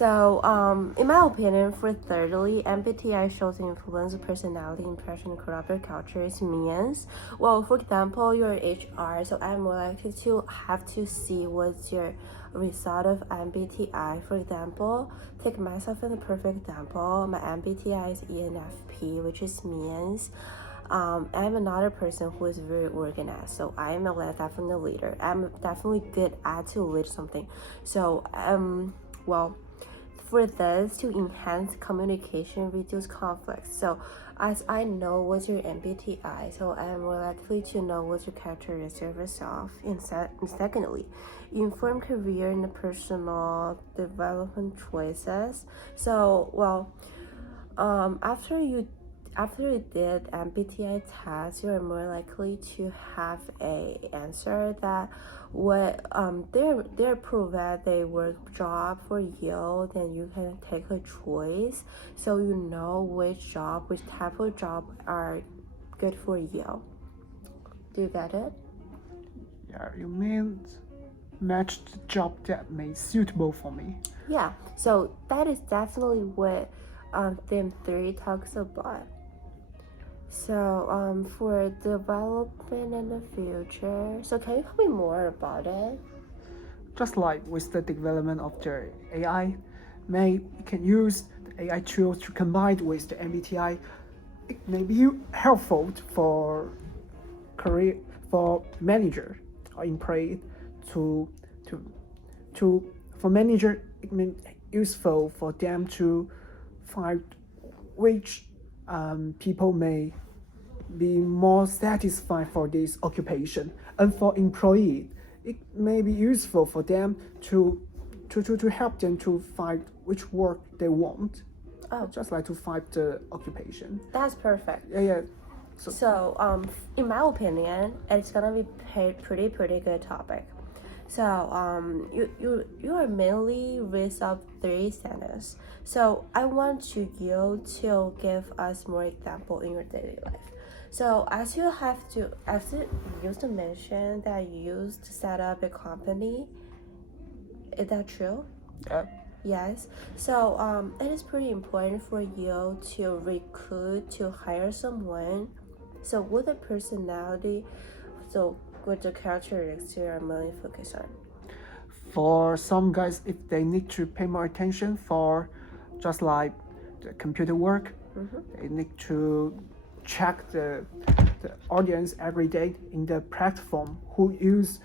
In my opinion, for thirdly, MBTI shows influence, personality, impression, corporate cultures means. Well, for example, you're HR, so I'm more likely to have to see what's your result of MBTI. For example, take myself as a perfect example. My MBTI is ENFP, which is means. I'm another person who is very organized, so I am definitely a leader. I'm definitely good at to lead something. So well, for this to enhance communication, reduce conflicts. So as I know what's your MBTI, so I am more likely to know what's your characteristic of yourself. And secondly, inform career and personal development choices. So well, after you did MBTI test, you're more likely to have a answer that what they're provide a work job for you, then you can take a choice, so you know which type of job are good for you. Do you get it? Yeah, you mean match the job that may suitable for me. Yeah. So that is definitely what theme 3 talks about. So, for development in the future, so can you tell me more about it? Just like with the development of the AI, may can use the AI tools to combine with the MBTI. It may be helpful for career for manager or employee to to to for manager. It may useful for them to find which people may be more satisfied for this occupation, and for employee it may be useful for them to help them to find which work they want. Oh, Just like to find the occupation. that's perfect. Yeah. So, in my opinion, it's gonna be pretty good topic. So, you are mainly raised up 3 sentences. So, I want you to give us more example in your daily life. So, as you used to mention that you used to set up a company, is that true? Yeah. Yes. So it is pretty important for you to recruit to hire someone. So what the personality, so what the characteristics you are mainly focused on. For some guys, if they need to pay more attention for just like the computer work, they need to check the audience every day in the platform who use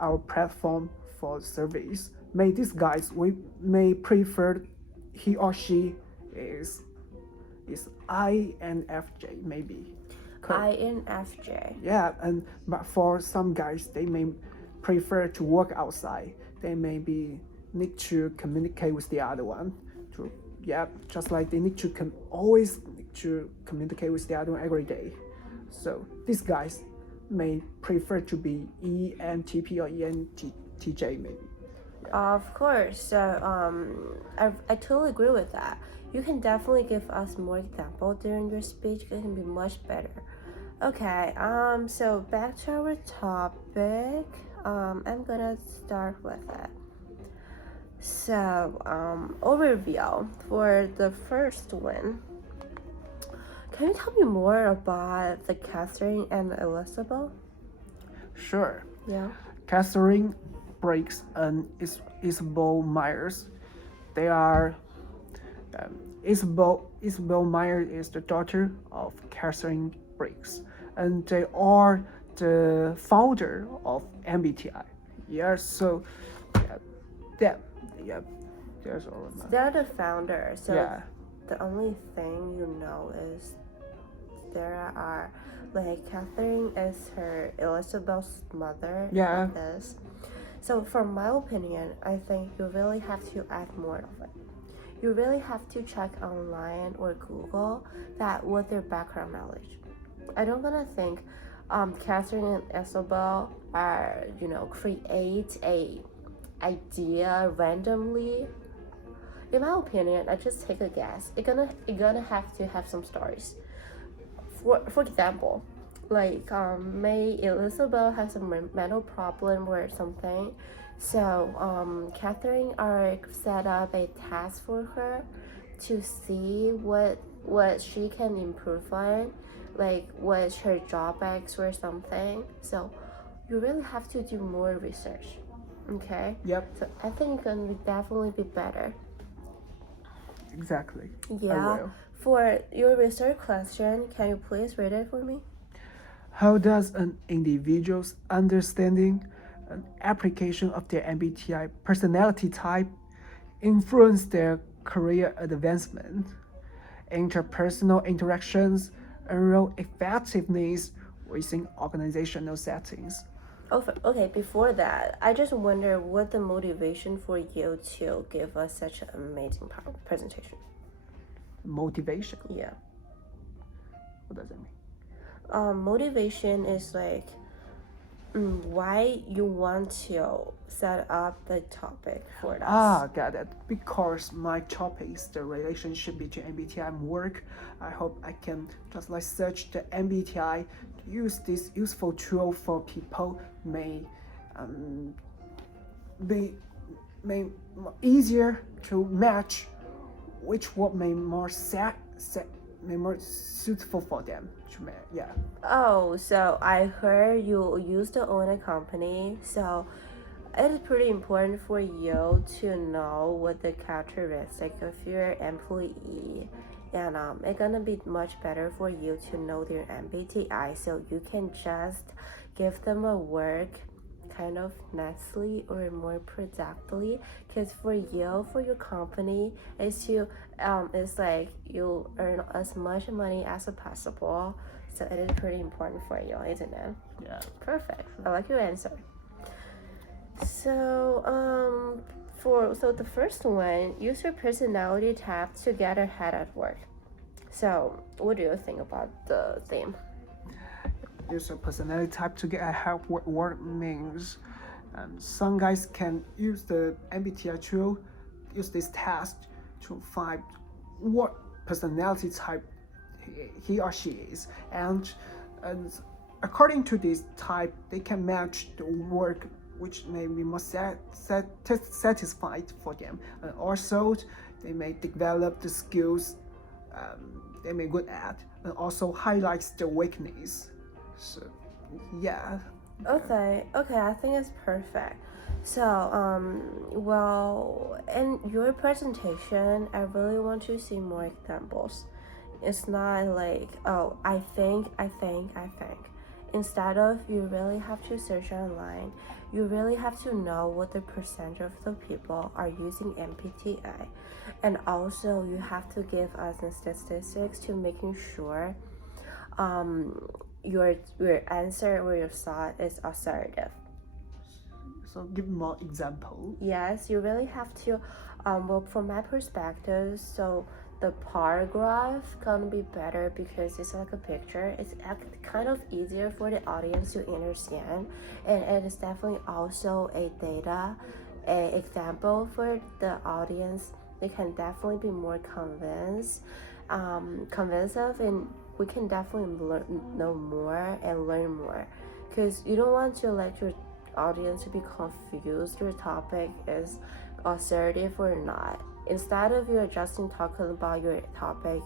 our platform for service. May these guys we may prefer he or she is INFJ maybe. INFJ. Yeah, but for some guys, they may prefer to work outside. They maybe need to communicate with the other one. To just like they need to always need to communicate with the other one every day. So these guys may prefer to be ENTP or ENTJ maybe. Of course. So I totally agree with that. You can definitely give us more example during your speech. It can be much better. Okay. So back to our topic. I'm gonna start with it. So overview for the first one. Can you tell me more about the Catherine and Elizabeth? Sure. Yeah. Catherine Briggs and Isabel Myers. They are Isabel Myers is the daughter of Catherine Briggs, and they are the founder of MBTI. Yeah, so there's all of They're the founder. So yeah. the only thing you know is there are like Catherine is her Elizabeth's mother. Yeah. Like this. So from my opinion, I think you really have to add more of it. You really have to check online or Google that what their background knowledge. I don't gonna think Catherine and Isabel are create a idea randomly. In my opinion, I just take a guess. It gonna have to have some stories. For example, like May Elizabeth has a mental problem or something, So Catherine are set up a task for her to see what she can improve on, like what's her drawbacks or something. So you really have to do more research. Okay. Yep, So I think it's gonna definitely be better. exactly. I Yeah. will. For your research question, can you please read it for me? How does an individual's understanding and application of their MBTI personality type influence their career advancement, interpersonal interactions, and role effectiveness within organizational settings? Oh, okay. Before that, I just wonder what the motivation for you to give us such an amazing presentation. Motivation. Yeah. What does that mean? Motivation is like why you want to set up the topic for us. Got it. Because my topic is the relationship between MBTI and work. I hope I can just like search the MBTI, use this useful tool for people may be may easier to match which one may more may more suitable for them. Yeah. Oh, so I heard you used to own a company, so it is pretty important for you to know what the characteristic of your employee, and it's gonna be much better for you to know their MBTI, so you can just give them a work kind of nicely or more productively. Because for you, for your company, is to it's like you earn as much money as possible. So it is pretty important for you, isn't it? Yeah. Perfect. I like your answer. So so the first one, use your personality type to get ahead at work. So what do you think about the theme? Use a personality type to get ahead what work means. Some guys can use the MBTI tool, use this test to find what personality type he or she is, and according to this type, they can match the work which may be more satisfied for them, and also they may develop the skills they may good at, and also highlights the weakness. So, yeah. Okay, I think it's perfect. So, well, in your presentation, I really want to see more examples. It's not like, oh, I think. Instead of, you really have to search online. You really have to know what the percentage of the people are using MBTI. And also, you have to give us the statistics to making sure your answer or your thought is assertive. So give more example. Yes, you really have to. Well, from my perspective, so the paragraph gonna be better because it's like a picture. It's kind of easier for the audience to understand, and it is definitely also a data, a example for the audience. They can definitely be more convinced of, and we can definitely know more and learn more, because you don't want to let your audience to be confused your topic is assertive or not. Instead of you just talking about your topic,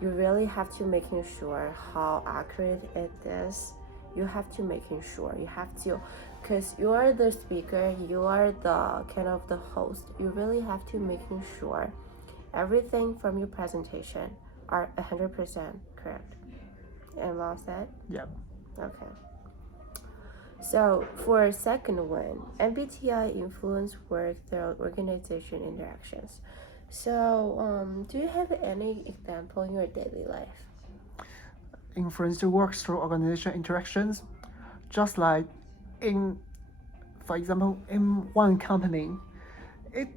you really have to making sure how accurate it is. You have to making sure, you have to, because you are the speaker, you are the kind of the host, you really have to making sure everything from your presentation are 100% correct. And well said? Yeah. Okay. So for second one, MBTI influence work through organization interactions. So do you have any example in your daily life? Influencer works through organizational interactions, just like for example, in one company, it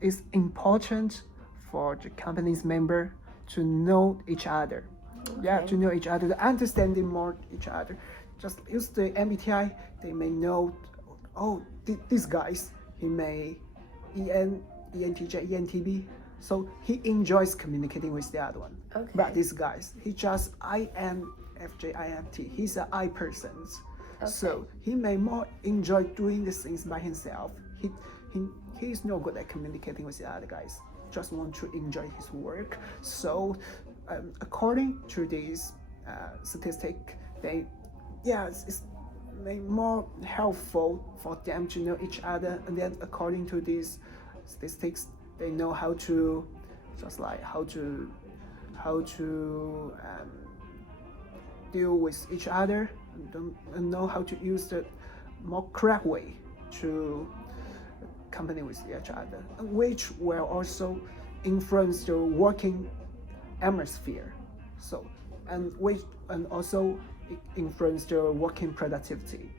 is important for the company's member to know each other. Okay. Yeah, to know each other, to understanding more each other. Just use the MBTI, they may know, oh, these guys, he may ENTJ, ENTB, so he enjoys communicating with the other one. Okay. But these guys, he just INFJ, INFT, he's an I person. So he may more enjoy doing these things by himself. He he's no good at communicating with the other guys. Just want to enjoy his work. So, according to this statistic, it's may more helpful for them to know each other, and then according to these statistics, they know how to just like how to deal with each other and know how to use the more correct way to company with each other, which will also influence the working atmosphere. So, and also influence the working productivity.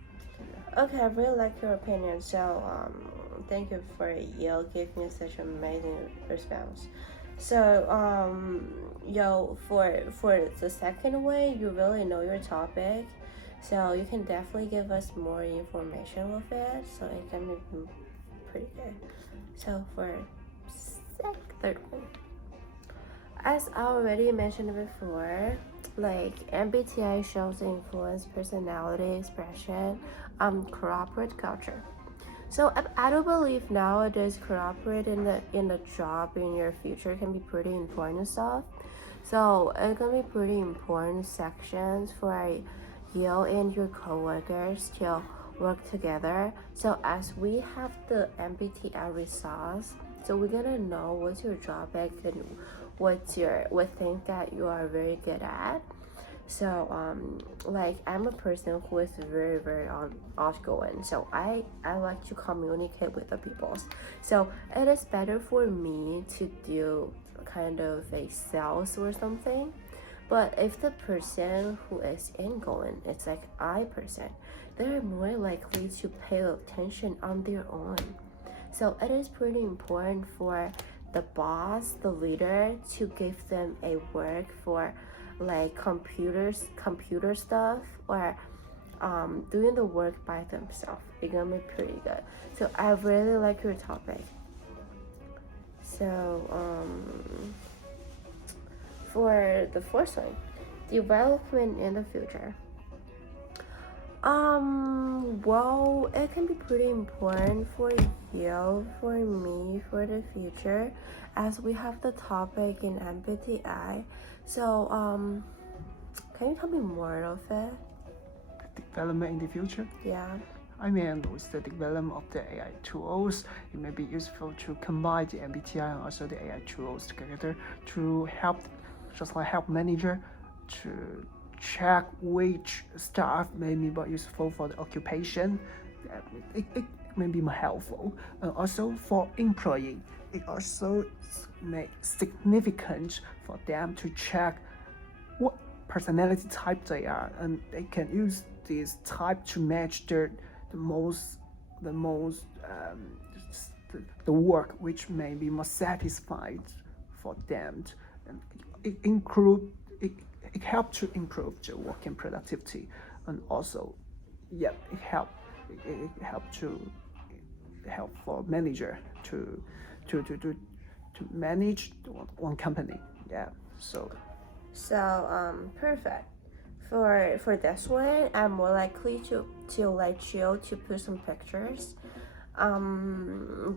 Okay, I really like your opinion. So, thank you for you giving me such an amazing response. So, for the second way, you really know your topic, so you can definitely give us more information with it. So it can be pretty good. So for third one, as I already mentioned before, like MBTI shows influence, personality, expression, corporate culture. So I do believe nowadays corporate in the job in your future can be pretty important stuff. So it can be pretty important sections for you and your coworkers to work together. So as we have the MBTI results, so we're gonna know what's your drawback and what thing that you are very good at. So like I'm a person who is very very outgoing, so I like to communicate with the people. So it is better for me to do kind of a sales or something. But if the person who is ingoing, it's like I person, they're more likely to pay attention on their own. So it is pretty important for the boss, the leader, to give them a work for like computer stuff, or doing the work by themselves. It's gonna be pretty good. So I really like your topic. So for the fourth one, development in the future. Well, it can be pretty important for you, for me, for the future, as we have the topic in MBTI. So, can you tell me more of it? Development in the future? Yeah. I mean, with the development of the AI tools, it may be useful to combine the MBTI and also the AI tools together to help, just like help manager to check which stuff may be more useful for the occupation. It may be more helpful. And also for employee, it also may significant for them to check what personality type they are, and they can use this type to match the work which may be more satisfied for them, and it helps to improve the working productivity, and also it help for manager to manage one company. So Perfect. For this one, I'm more likely to let you to put some pictures.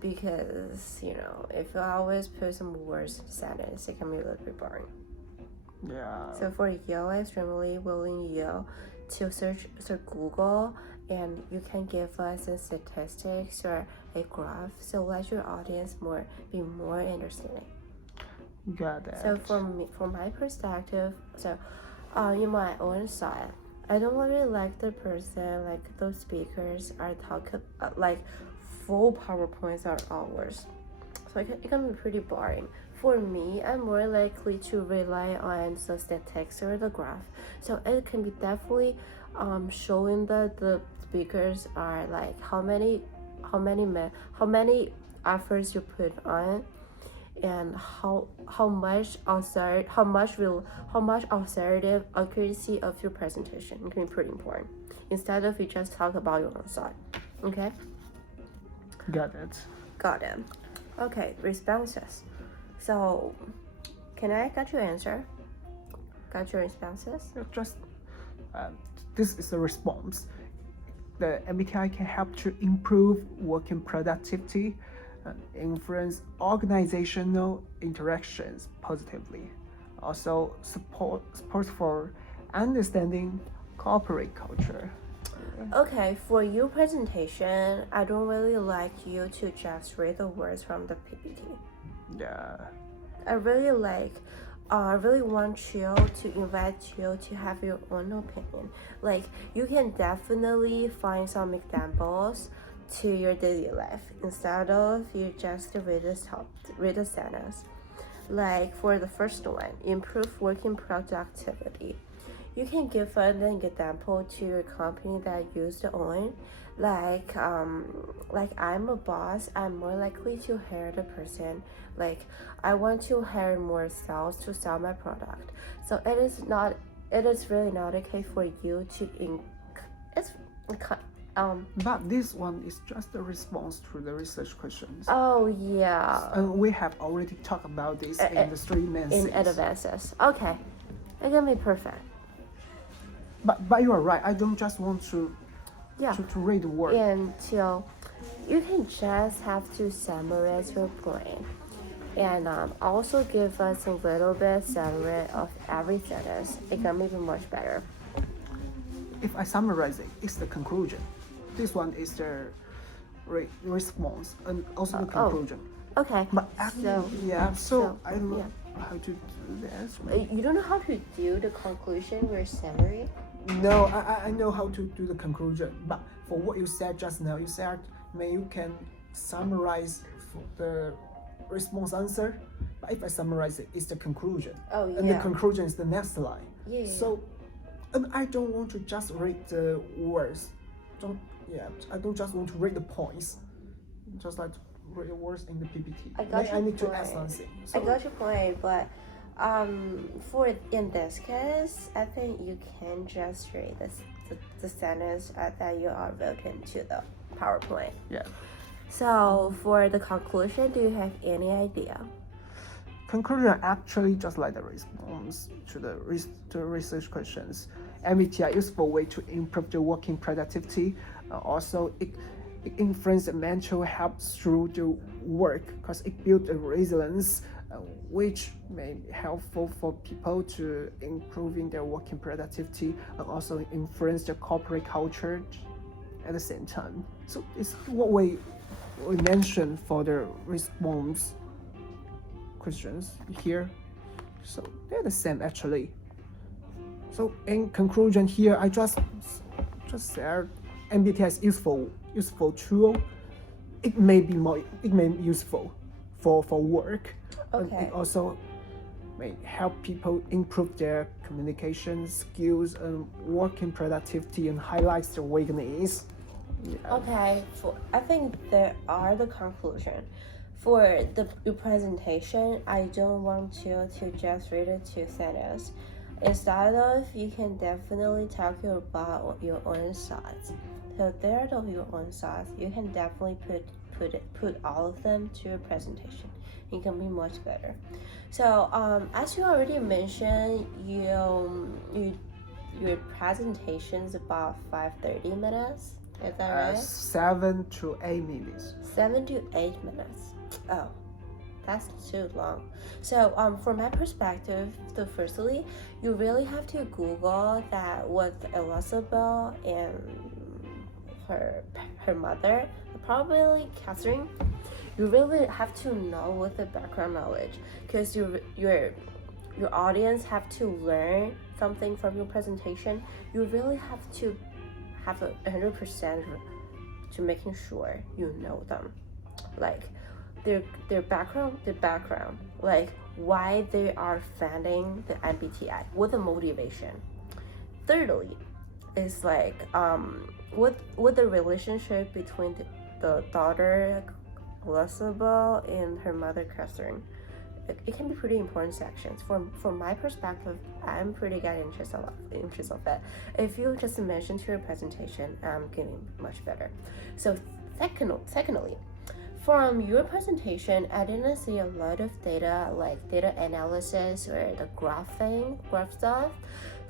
Because if you always put some words sentence, it can be a little bit boring. So for you, I'm extremely willing you to search Google, and you can give us a statistics or a graph, so let your audience be more understanding. Got that. So from my perspective, so in my own side, I don't really like the person, like those speakers are talking like full PowerPoints are hours. So it can be pretty boring. For me, I'm more likely to rely on the statistics or the graph. So it can be definitely showing that the speakers are like how many efforts you put on, and how much assertive accuracy of your presentation. It can be pretty important. Instead of you just talk about your own side. Okay? Got it. Got it. Okay, responses. So, can I get your answer? Got your responses? Just this is a response. the MBTI can help to improve working productivity and influence organizational interactions positively. Also, support for understanding corporate culture. Okay, for your presentation, I don't really like you to just read the words from the PPT. Yeah. I really want you to invite you to have your own opinion. Like, you can definitely find some examples to your daily life instead of you just read the sentence. Like, for the first one, improve working productivity. You can give an example to your company that you used to own. Like I'm a boss, I'm more likely to hire the person. Like, I want to hire more sales to sell my product. So it is really not okay for you to But this one is just a response to the research questions. oh yeah. And we have already talked about this in the 3 main In things. advances. Okay. It can be perfect. But you are right. I don't just want to Yeah. to read the word. Until you can just have to summarize your point and also give us a little bit summary of every sentence. It can make it much better. If I summarize it, it's the conclusion. This one is the response and also the conclusion. Okay. But actually, so I don't know how to do this. You don't know how to do the conclusion or summary? No, I know how to do the conclusion, but for what you said just now, you said maybe you can summarize for the response answer. But if I summarize it, it's the conclusion. Oh, yeah. And the conclusion is the next line. Yeah. So, and I don't want to just read the words. I don't just want to read the points. Just like to read the words in the PPT. I need to add something. I got your point, but for in this case, I think you can just read the sentence that you are written to the PowerPoint. Yeah. So for the conclusion, do you have any idea? Conclusion actually just like the response to the research questions. MBTI is a useful way to improve the working productivity. Also, it influences mental health through the work because it builds a resilience, which may be helpful for people to improving their working productivity and also influence the corporate culture at the same time. So it's what we mentioned for the response questions here. So they're the same actually. So in conclusion here, I just said MBTI is useful tool. It may be useful for work. Okay. And it also may help people improve their communication skills and working productivity and highlights their weakness. Yeah. Okay, I think there are the conclusion. For your presentation, I don't want you to just read it to sentences. Instead of, you can definitely talk about your own thoughts. So there are your own thoughts. You can definitely put all of them to your presentation. It can be much better. So as you already mentioned, your presentation is about 5-30 minutes. Is that right? 7 to 8 minutes. 7 to 8 minutes. Oh, that's too long. So from my perspective, firstly, you really have to Google that with Elizabeth and her mother, probably Catherine. You really have to know with the background knowledge, because your audience have to learn something from your presentation. You really have to have 100% to making sure you know them, like their background, like why they are funding the MBTI, what the motivation. Thirdly, is like what the relationship between the daughter Elizabeth and her mother Catherine. It can be pretty important sections. From my perspective, I'm pretty interested of that. If you just mention to your presentation, I'm getting much better. So secondly, From your presentation, I didn't see a lot of data like data analysis or the graph stuff.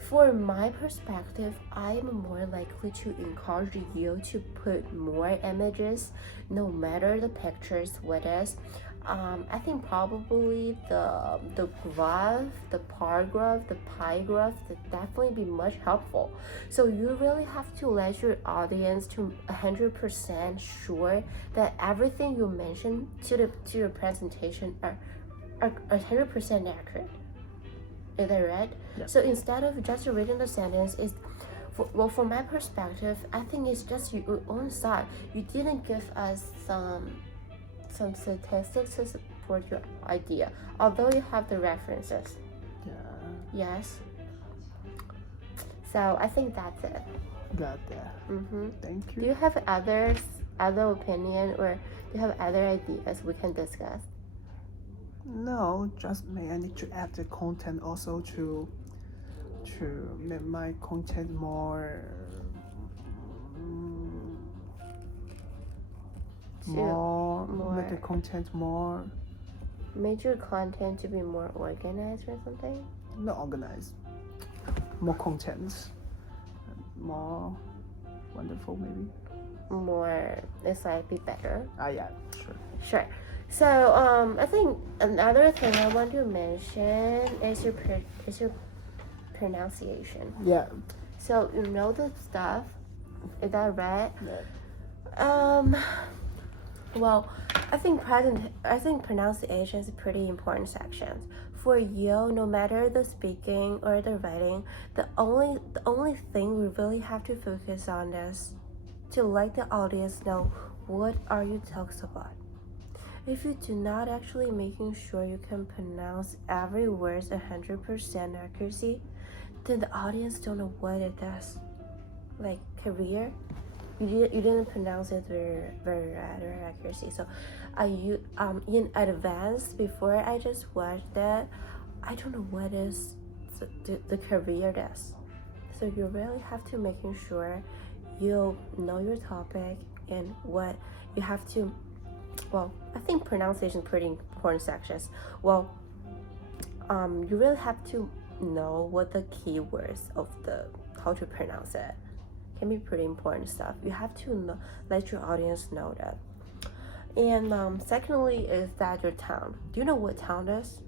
For my perspective, I am more likely to encourage you to put more images, no matter the pictures what is. I think probably the graph, the bar graph, the pie graph would definitely be much helpful. So you really have to let your audience to 100% sure that everything you mention to your presentation are 100% accurate. Is that right? Yeah. So instead of just reading the sentence, from my perspective, I think it's just your own side. You didn't give us some statistics to support your idea, although you have the references. Yeah. Yes. So I think that's it. Got that. Thank Do you. you have other opinion, or do you have other ideas we can discuss? No, just may I need to add the content also to make my content more make the content more Major content to be more organized or something? not organized, more contents, more wonderful maybe. More, it's like be better. Yeah, sure. Sure. So I think another thing I want to mention is your pronunciation. Yeah. So you know the stuff, is that right? Yeah. Well, I think pronunciation is a pretty important section. For you, no matter the speaking or the writing, the only thing we really have to focus on is to let the audience know what are you talking about. If you do not actually making sure you can pronounce every word 100% accuracy, then the audience don't know what it is. Like career, you didn't pronounce it very right or accuracy. So in advance, before I just watched that, I don't know what is the career is. So you really have to making sure you know your topic and what you have to. Well, I think pronunciation is pretty important sections. Well, you really have to know what the keywords of how to pronounce it can be pretty important stuff. You have to let your audience know that. And secondly is that your tone. Do you know what tone is?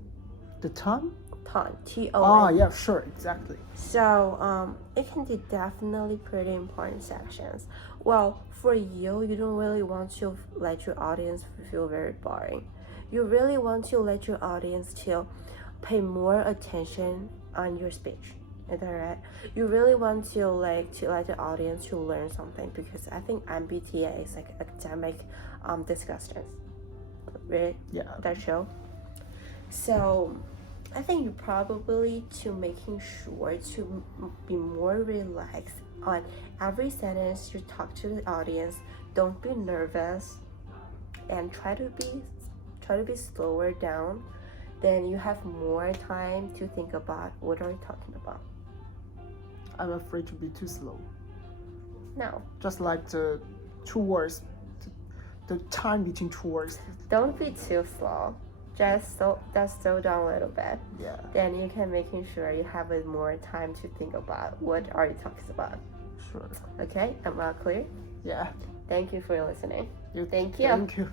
The tongue? Tone, T-O-N. Yeah, sure, exactly. So it can be definitely pretty important sections. Well, for you don't really want to let your audience feel very boring. You really want to let your audience to pay more attention on your speech. Is that right? You really want to let the audience to learn something, because I think MBTI is like academic discussions, right? Yeah. That show. So I think you probably to making sure to be more relaxed on every sentence you talk to the audience. Don't be nervous, and try to be slower down. Then you have more time to think about what are you talking about. I'm afraid to be too slow. No, Just like the two words, the time between two words. don't be too slow. Just slow down a little bit. Yeah. Then you can making sure you have more time to think about what are you talking about. Sure. Okay, am I clear? Yeah. Thank you for listening. You, Thank you. Thank you.